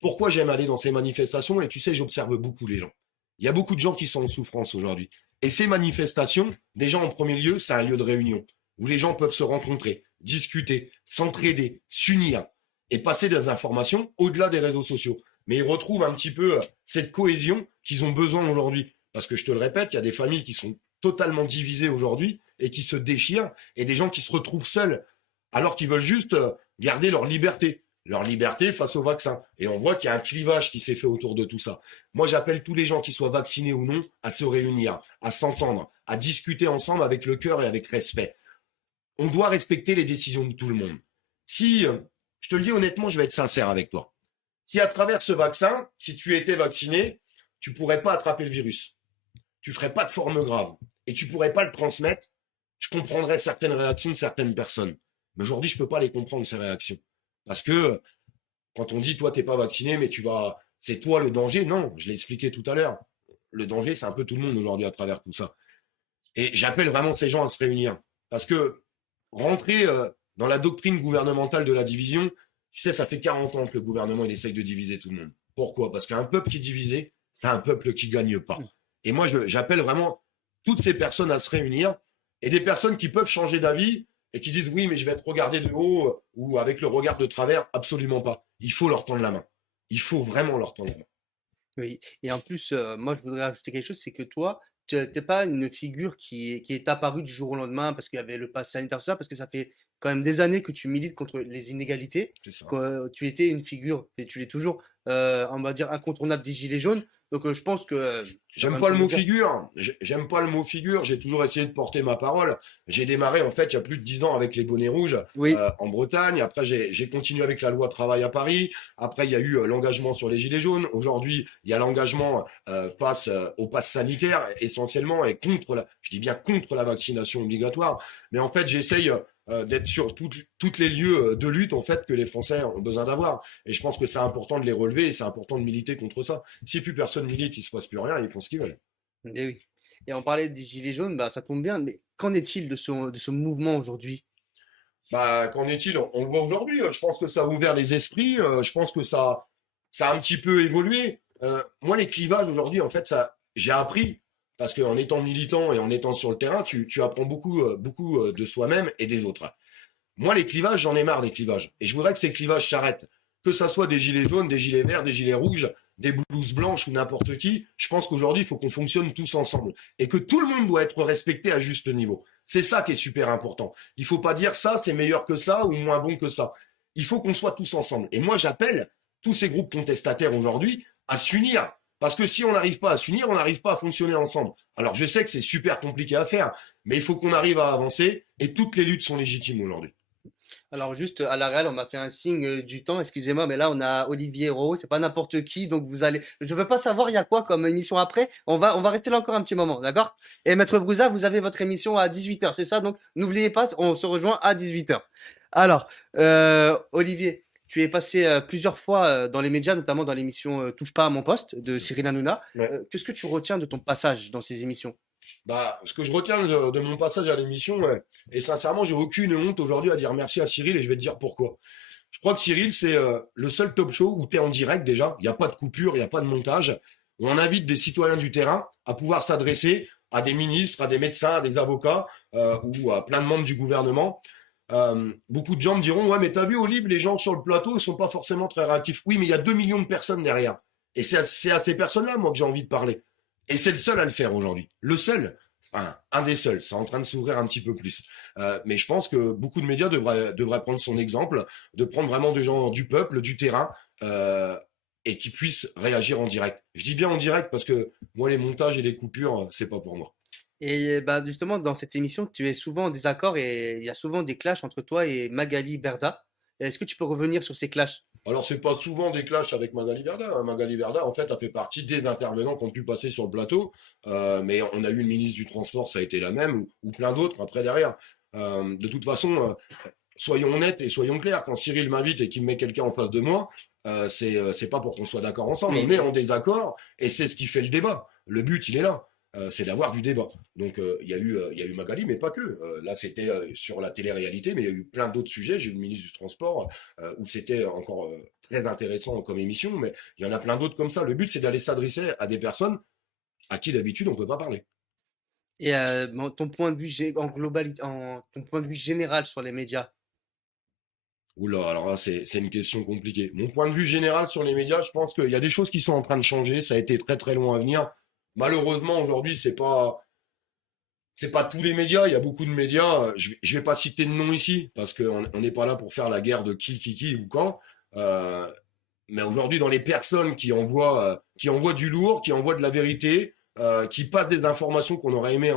pourquoi j'aime aller dans ces manifestations? Et tu sais, j'observe beaucoup les gens. Il y a beaucoup de gens qui sont en souffrance aujourd'hui. Et ces manifestations, déjà en premier lieu, c'est un lieu de réunion où les gens peuvent se rencontrer, discuter, s'entraider, s'unir et passer des informations au-delà des réseaux sociaux. Mais ils retrouvent un petit peu cette cohésion qu'ils ont besoin aujourd'hui. Parce que je te le répète, il y a des familles qui sont totalement divisées aujourd'hui et qui se déchirent, et des gens qui se retrouvent seuls alors qu'ils veulent juste garder leur liberté face au vaccin. Et on voit qu'il y a un clivage qui s'est fait autour de tout ça. Moi, j'appelle tous les gens, qui soient vaccinés ou non, à se réunir, à s'entendre, à discuter ensemble avec le cœur et avec respect. On doit respecter les décisions de tout le monde. Si, je te le dis honnêtement, je vais être sincère avec toi. Si à travers ce vaccin, si tu étais vacciné, tu pourrais pas attraper le virus. Tu ferais pas de forme grave. Et tu pourrais pas le transmettre. Je comprendrais certaines réactions de certaines personnes. Mais aujourd'hui, je peux pas les comprendre, ces réactions. Parce que, quand on dit, toi, t'es pas vacciné, mais c'est toi le danger. Non, je l'ai expliqué tout à l'heure. Le danger, c'est un peu tout le monde aujourd'hui à travers tout ça. Et j'appelle vraiment ces gens à se réunir. Parce que rentrer dans la doctrine gouvernementale de la division, tu sais, ça fait 40 ans que le gouvernement il essaye de diviser tout le monde. Pourquoi? Parce qu'un peuple qui est divisé, c'est un peuple qui gagne pas. Et moi, j'appelle vraiment toutes ces personnes à se réunir, et des personnes qui peuvent changer d'avis et qui disent oui, mais je vais être regardé de haut ou avec le regard de travers. Absolument pas. Il faut leur tendre la main. Il faut vraiment leur tendre la main. Oui, et en plus, moi, je voudrais ajouter quelque chose, c'est que toi, tu n'es pas une figure qui est apparue du jour au lendemain parce qu'il y avait le pass sanitaire, tout ça, parce que ça fait quand même des années que tu milites contre les inégalités, C'est ça. que tu étais une figure, et tu l'es toujours, on va dire, incontournable des Gilets jaunes. Donc, je pense que... J'aime pas le mot figure. J'aime pas le mot figure. J'ai toujours essayé de porter ma parole. J'ai démarré, en fait, il y a plus de 10 ans avec les bonnets rouges Oui, en Bretagne. Après, j'ai continué avec la loi travail à Paris. Après, il y a eu l'engagement sur les gilets jaunes. Aujourd'hui, il y a l'engagement face au pass sanitaire essentiellement et je dis bien contre la vaccination obligatoire. Mais en fait, j'essaye d'être sur toutes les lieux de lutte en fait que les Français ont besoin d'avoir. Et je pense que c'est important de les relever et c'est important de militer contre ça. Si plus personne milite, il se passe plus rien, ils font ce qu'ils veulent. eh oui. Et on parlait des Gilets jaunes, bah, ça tombe bien, mais qu'en est-il de ce mouvement aujourd'hui? Bah, qu'en est-il? On le voit aujourd'hui. Je pense que ça a ouvert les esprits. Je pense que ça a un petit peu évolué. Moi, les clivages aujourd'hui, en fait, j'ai appris parce qu'en étant militant et en étant sur le terrain, tu apprends beaucoup de soi-même et des autres. Moi, les clivages, j'en ai marre des clivages. Et je voudrais que ces clivages s'arrêtent. Que ça soit des gilets jaunes, des gilets verts, des gilets rouges, des blouses blanches ou n'importe qui. Je pense qu'aujourd'hui, il faut qu'on fonctionne tous ensemble. Et que tout le monde doit être respecté à juste niveau. C'est ça qui est super important. Il faut pas dire ça, c'est meilleur que ça ou moins bon que ça. Il faut qu'on soit tous ensemble. Et moi, j'appelle tous ces groupes contestataires aujourd'hui à s'unir. Parce que si on n'arrive pas à s'unir, on n'arrive pas à fonctionner ensemble. Alors, je sais que c'est super compliqué à faire, mais il faut qu'on arrive à avancer et toutes les luttes sont légitimes aujourd'hui. Alors juste à la réal, on m'a fait un signe du temps, excusez-moi, mais là on a Olivier Hérault, c'est pas n'importe qui, donc vous allez, je veux pas savoir il y a quoi comme émission après, on va rester là encore un petit moment, d'accord? Et Maître Brouza, vous avez votre émission à 18h, c'est ça? Donc n'oubliez pas, on se rejoint à 18h. Alors, Olivier, tu es passé plusieurs fois dans les médias, notamment dans l'émission Touche pas à mon poste de Cyril Hanouna. Ouais. Qu'est-ce que tu retiens de ton passage dans ces émissions? Bah, ce que je retiens de mon passage à l'émission, ouais, et sincèrement, j'ai aucune honte aujourd'hui à dire merci à Cyril et je vais te dire pourquoi. Je crois que Cyril, c'est le seul talk show où tu es en direct déjà, il n'y a pas de coupure, il n'y a pas de montage, où on invite des citoyens du terrain à pouvoir s'adresser à des ministres, à des médecins, à des avocats ou à plein de membres du gouvernement. Beaucoup de gens me diront, ouais, mais t'as vu, Olive, les gens sur le plateau, ils sont pas forcément très réactifs. Oui, mais il y a 2 millions de personnes derrière. Et c'est à ces personnes-là, moi, que j'ai envie de parler. Et c'est le seul à le faire aujourd'hui. Le seul, enfin, un des seuls. C'est en train de s'ouvrir un petit peu plus. Mais je pense que beaucoup de médias devraient prendre son exemple, de prendre vraiment des gens du peuple, du terrain, et qui puissent réagir en direct. Je dis bien en direct parce que moi, les montages et les coupures, c'est pas pour moi. Et bah justement, dans cette émission, tu es souvent en désaccord et il y a souvent des clashs entre toi et Magali Berda. Est-ce que tu peux revenir sur ces clashs? Alors, c'est pas souvent des clashs avec Magali Verda, hein. Magali Verda, en fait, a fait partie des intervenants qui ont pu passer sur le plateau. Mais on a eu une ministre du Transport, ça a été la même, ou plein d'autres après derrière. De toute façon, soyons honnêtes et soyons clairs. Quand Cyril m'invite et qu'il me met quelqu'un en face de moi, c'est pas pour qu'on soit d'accord ensemble. Oui. On est en désaccord et c'est ce qui fait le débat. Le but, il est là. c'est d'avoir du débat. Donc il y a eu Magali, mais pas que. Là, c'était sur la télé-réalité, mais il y a eu plein d'autres sujets. J'ai eu le ministre du Transport, où c'était encore très intéressant comme émission, mais il y en a plein d'autres comme ça. Le but, c'est d'aller s'adresser à des personnes à qui d'habitude on peut pas parler. Et ton point de vue en globalité, ton point de vue général sur les médias. Oula, alors là, c'est une question compliquée. Mon point de vue général sur les médias, je pense qu'il y a des choses qui sont en train de changer. Ça a été très très long à venir. Malheureusement, aujourd'hui, c'est pas tous les médias. Il y a beaucoup de médias. Je vais pas citer de nom ici parce qu'on n'est pas là pour faire la guerre de qui ou quand. Euh, mais aujourd'hui, dans les personnes qui envoient du lourd, qui envoient de la vérité, qui passent des informations qu'on aurait aimé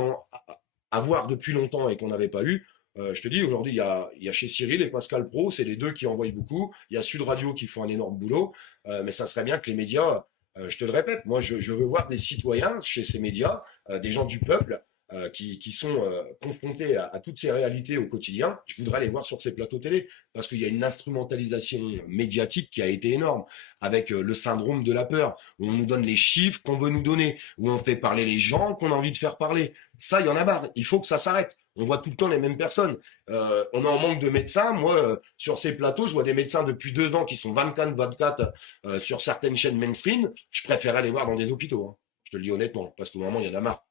avoir depuis longtemps et qu'on n'avait pas eu. Je te dis, aujourd'hui, il y a chez Cyril et Pascal Pro, c'est les deux qui envoient beaucoup. Il y a Sud Radio qui font un énorme boulot. Mais ça serait bien que les médias, je te le répète, moi, je veux voir des citoyens chez ces médias, des gens du peuple, qui sont confrontés à toutes ces réalités au quotidien. Je voudrais les voir sur ces plateaux télé parce qu'il y a une instrumentalisation médiatique qui a été énorme avec le syndrome de la peur, où on nous donne les chiffres qu'on veut nous donner, où on fait parler les gens qu'on a envie de faire parler. Ça, il y en a marre. Il faut que ça s'arrête. On voit tout le temps les mêmes personnes. On est en manque de médecins. Moi, sur ces plateaux, je vois des médecins depuis 2 ans qui sont 24 sur certaines chaînes mainstream. Je préférais les voir dans des hôpitaux. Hein. Je te le dis honnêtement, parce qu'au moment, il y en a marre.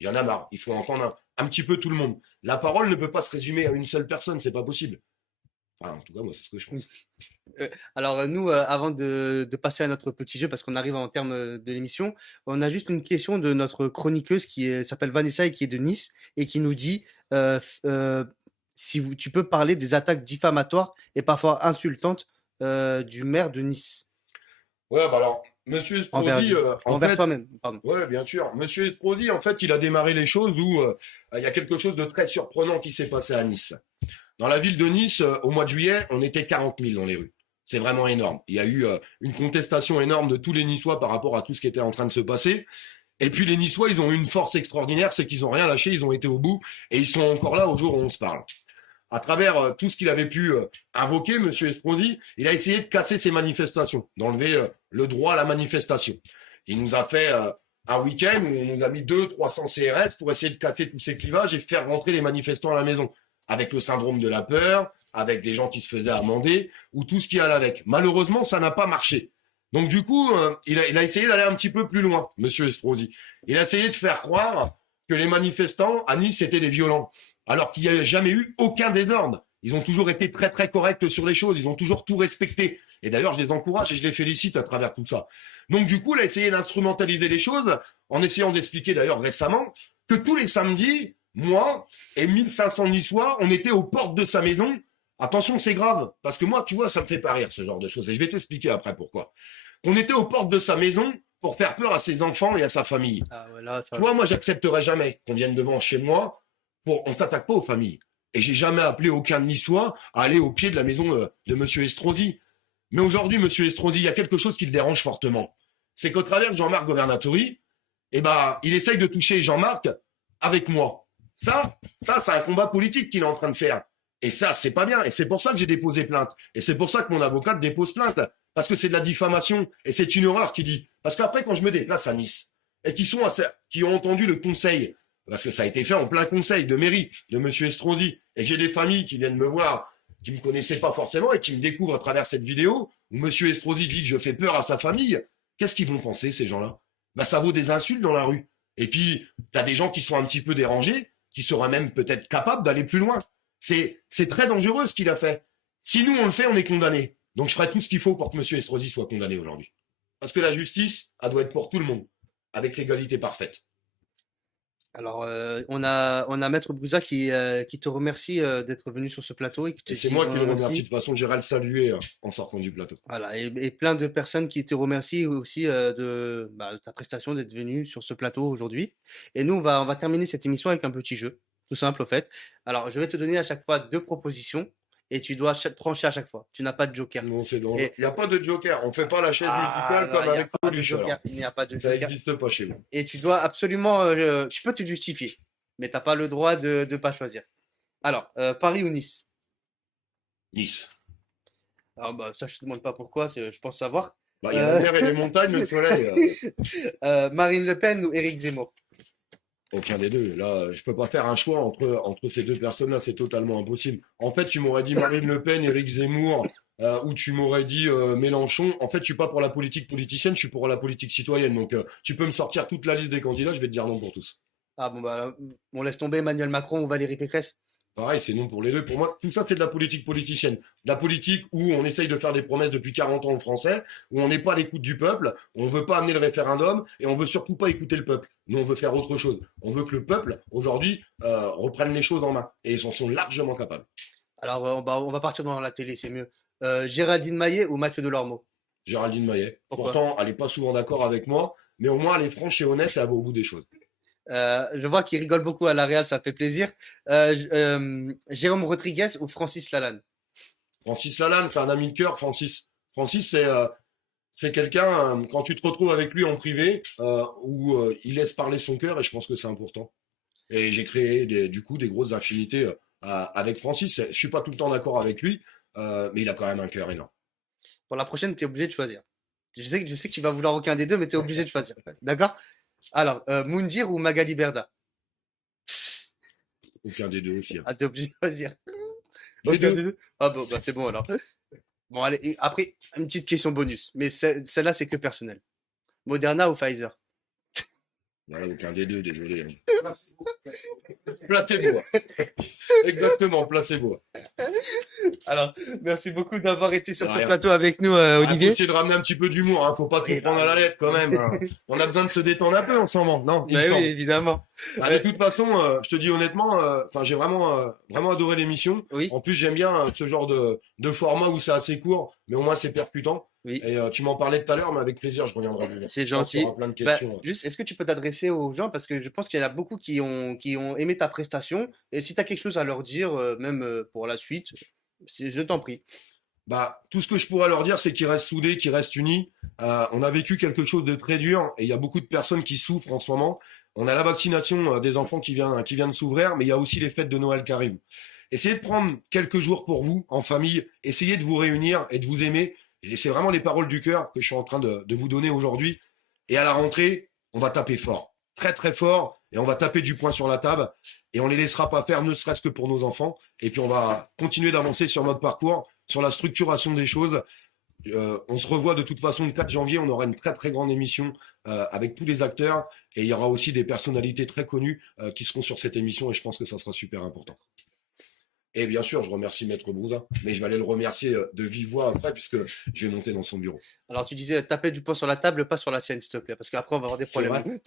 Il y en a marre. Il faut entendre un petit peu tout le monde. La parole ne peut pas se résumer à une seule personne. C'est pas possible. Enfin, en tout cas, moi, c'est ce que je pense. Alors nous, avant de passer à notre petit jeu, parce qu'on arrive en termes de l'émission, on a juste une question de notre chroniqueuse s'appelle Vanessa et qui est de Nice et qui nous dit si tu peux parler des attaques diffamatoires et parfois insultantes du maire de Nice. Ouais, bah alors, Monsieur Envers, Estrosi, en envers fait, toi-même, pardon. ouais, bien sûr. Monsieur Estrosi, en fait, il a démarré les choses où il y a quelque chose de très surprenant qui s'est passé à Nice. Dans la ville de Nice, au mois de juillet, on était 40 000 dans les rues. C'est vraiment énorme. Il y a eu une contestation énorme de tous les Niçois par rapport à tout ce qui était en train de se passer. Et puis les Niçois, ils ont eu une force extraordinaire, c'est qu'ils ont rien lâché, ils ont été au bout et ils sont encore là au jour où on se parle. À travers tout ce qu'il avait pu invoquer, Monsieur Estrosi, il a essayé de casser ces manifestations, d'enlever le droit à la manifestation. Il nous a fait un week-end où on nous a mis 200-300 CRS pour essayer de casser tous ces clivages et faire rentrer les manifestants à la maison, avec le syndrome de la peur, avec des gens qui se faisaient amender, ou tout ce qui allait avec. Malheureusement, ça n'a pas marché. Donc du coup, il a essayé d'aller un petit peu plus loin, Monsieur Estrosi. Il a essayé de faire croire que les manifestants à Nice étaient des violents, alors qu'il n'y a jamais eu aucun désordre. Ils ont toujours été très très corrects sur les choses, ils ont toujours tout respecté. Et d'ailleurs, je les encourage et je les félicite à travers tout ça. Donc du coup, il a essayé d'instrumentaliser les choses, en essayant d'expliquer d'ailleurs récemment que tous les samedis, moi et 1500 Niçois, on était aux portes de sa maison. Attention, c'est grave, parce que moi, tu vois, ça me fait pas rire ce genre de choses, et je vais t'expliquer après pourquoi. On était aux portes de sa maison pour faire peur à ses enfants et à sa famille. Ah ouais, là, ça... Tu vois, moi, j'accepterai jamais qu'on vienne devant chez moi on s'attaque pas aux familles. Et j'ai jamais appelé aucun Niçois à aller au pied de la maison de Monsieur Estrosi. Mais aujourd'hui, Monsieur Estrosi, il y a quelque chose qui le dérange fortement. C'est qu'au travers de Jean-Marc Governatori, eh ben, il essaye de toucher Jean-Marc avec moi. Ça, c'est un combat politique qu'il est en train de faire. Et ça, c'est pas bien. Et c'est pour ça que j'ai déposé plainte. Et c'est pour ça que mon avocate dépose plainte. Parce que c'est de la diffamation. Et c'est une horreur qu'il dit. Parce qu'après, quand je me déplace à Nice, et qui ont entendu le conseil, parce que ça a été fait en plein conseil de mairie de Monsieur Estrosi, et que j'ai des familles qui viennent me voir, qui me connaissaient pas forcément, et qui me découvrent à travers cette vidéo, où Monsieur Estrosi dit que je fais peur à sa famille, qu'est-ce qu'ils vont penser, ces gens-là? Bah, ça vaut des insultes dans la rue. Et puis, t'as des gens qui sont un petit peu dérangés, qui seraient même peut-être capables d'aller plus loin. C'est très dangereux ce qu'il a fait. Si nous on le fait, on est condamné. Donc je ferai tout ce qu'il faut pour que Monsieur Estrosi soit condamné aujourd'hui. Parce que la justice, elle doit être pour tout le monde, avec l'égalité parfaite. Alors, on a Maître Bouza qui te remercie d'être venu sur ce plateau et Et c'est moi qui le remercie. De toute façon, j'irai le saluer en sortant du plateau. Voilà, et plein de personnes qui te remercient aussi de ta prestation d'être venu sur ce plateau aujourd'hui. Et nous, on va terminer cette émission avec un petit jeu, tout simple au fait. Alors, je vais te donner à chaque fois 2 propositions et tu dois trancher à chaque fois. Tu n'as pas de joker. Non, c'est drôle. Il n'y a pas de joker. On ne fait pas la chaise musicale comme avec Coluche. Il n'y a pas de Ça joker. n'existe pas chez moi. Et tu dois absolument... tu peux te justifier, mais tu n'as pas le droit de ne pas choisir. Alors, Paris ou Nice? Nice. Alors, ça, je ne te demande pas pourquoi, je pense savoir. Il y a la mer et les montagnes, le soleil. Marine Le Pen ou Éric Zemmour? Aucun des deux. Là, je peux pas faire un choix entre ces deux personnes-là, c'est totalement impossible. En fait, tu m'aurais dit Marine Le Pen, Éric Zemmour, ou tu m'aurais dit Mélenchon. En fait, je suis pas pour la politique politicienne, je suis pour la politique citoyenne. Donc, tu peux me sortir toute la liste des candidats, je vais te dire non pour tous. Ah bon, bah, on laisse tomber Emmanuel Macron ou Valérie Pécresse. Pareil, c'est non pour les deux. Pour moi, tout ça, c'est de la politique politicienne. De la politique où on essaye de faire des promesses depuis 40 ans aux Français, où on n'est pas à l'écoute du peuple, on veut pas amener le référendum, et on veut surtout pas écouter le peuple. Nous, on veut faire autre chose. On veut que le peuple, aujourd'hui, reprenne les choses en main. Et ils en sont largement capables. Alors, on va partir dans la télé, c'est mieux. Géraldine Maillet ou Mathieu Delormeau? Géraldine Maillet. Pourquoi? Pourtant, elle n'est pas souvent d'accord avec moi, mais au moins, elle est franche et honnête et elle va au bout des choses. Je vois qu'il rigole beaucoup à la Real, ça fait plaisir. Jérôme Rodriguez ou Francis Lalanne? Francis Lalanne, c'est un ami de cœur, Francis. Francis, c'est quelqu'un, quand tu te retrouves avec lui en privé, où il laisse parler son cœur, et je pense que c'est important. Et j'ai créé du coup des grosses affinités avec Francis. Je suis pas tout le temps d'accord avec lui, mais il a quand même un cœur énorme. Pour la prochaine, tu es obligé de choisir. Je sais que tu vas vouloir aucun des deux, mais tu es obligé de choisir. D'accord? Alors, Moundir ou Magali Berda? Aucun des deux aussi. Hein. Ah, t'es obligé de choisir. Les Aucun deux. des deux? Ah bon, bah c'est bon alors. Bon, allez, et après, une petite question bonus, mais celle-là, c'est que personnel. Moderna ou Pfizer? Voilà, aucun des deux, désolé. Hein. Placez-vous. Exactement, placez-vous. Alors, merci beaucoup d'avoir été sur De ce rien. plateau avec nous, Faut Olivier. essayer de ramener un petit peu d'humour, hein. Faut pas tout prendre à la lettre quand même. Hein. On a besoin de se détendre un peu ensemble, non? Il me Bah oui, semble. évidemment. Ah, de toute façon, je te dis honnêtement, j'ai vraiment adoré l'émission. Oui. En plus, j'aime bien ce genre de format où c'est assez court, mais au moins c'est percutant. Oui. Et tu m'en parlais tout à l'heure, mais avec plaisir, je reviendrai. C'est Je pense qu'il y gentil. aura plein de Bah, questions. juste, est-ce que tu peux t'adresser aux gens parce que je pense qu'il y en a beaucoup qui ont aimé ta prestation et si tu as quelque chose à leur dire, même pour la suite, je t'en prie. Bah, tout ce que je pourrais leur dire, c'est qu'ils restent soudés, qu'ils restent unis. On a vécu quelque chose de très dur et il y a beaucoup de personnes qui souffrent en ce moment. On a la vaccination des enfants qui vient de s'ouvrir, mais il y a aussi les fêtes de Noël qui arrivent. Essayez de prendre quelques jours pour vous, en famille. Essayez de vous réunir et de vous aimer. Et c'est vraiment les paroles du cœur que je suis en train de vous donner aujourd'hui. Et à la rentrée, on va taper fort. Très, très fort. Et on va taper du poing sur la table. Et on les laissera pas faire, ne serait-ce que pour nos enfants. Et puis on va continuer d'avancer sur notre parcours, sur la structuration des choses. On se revoit de toute façon le 4 janvier. On aura une très, très grande émission avec tous les acteurs. Et il y aura aussi des personnalités très connues qui seront sur cette émission. Et je pense que ça sera super important. Et bien sûr, je remercie Maître Brouza, mais je vais aller le remercier de vive voix après, puisque je vais monter dans son bureau. Alors tu disais taper du poing sur la table, pas sur la sienne, s'il te plaît, parce qu'après on va avoir des C'est problèmes. vrai.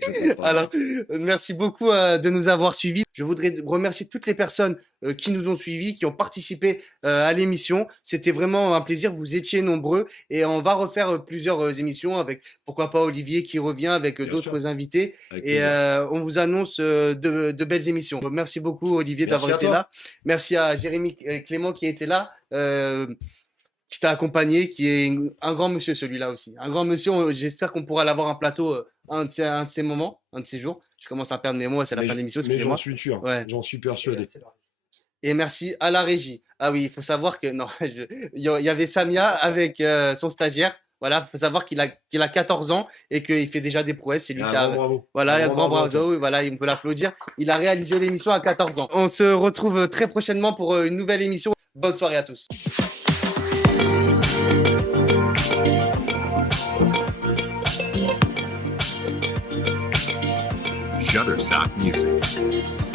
Je comprends. Alors, merci beaucoup de nous avoir suivis. Je voudrais remercier toutes les personnes qui nous ont suivis, qui ont participé à l'émission. C'était vraiment un plaisir. Vous étiez nombreux et on va refaire plusieurs émissions avec, pourquoi pas, Olivier qui revient avec Bien d'autres sûr. invités. Avec Et plaisir. on vous annonce de belles émissions. Merci beaucoup, Olivier, Merci d'avoir à été toi. là. Merci à Jérémy Clément qui était là. Qui t'a accompagné, qui est un grand monsieur celui-là aussi. Un grand monsieur, j'espère qu'on pourra l'avoir en plateau un de ces moments, un de ces jours. Je commence à perdre mes mots, c'est la Mais fin de l'émission, mais excusez-moi. j'en suis sûr. Ouais. J'en suis persuadé. Et merci à la régie. Ah oui, il faut savoir que non, il y avait Samia avec son stagiaire. Voilà, il faut savoir qu'il a 14 ans et qu'il fait déjà des prouesses. C'est lui Un qui a, grand bravo. voilà, Un un grand bravo, oui, voilà, on peut l'applaudir. Il a réalisé l'émission à 14 ans. On se retrouve très prochainement pour une nouvelle émission. Bonne soirée à tous. Shutterstock Music.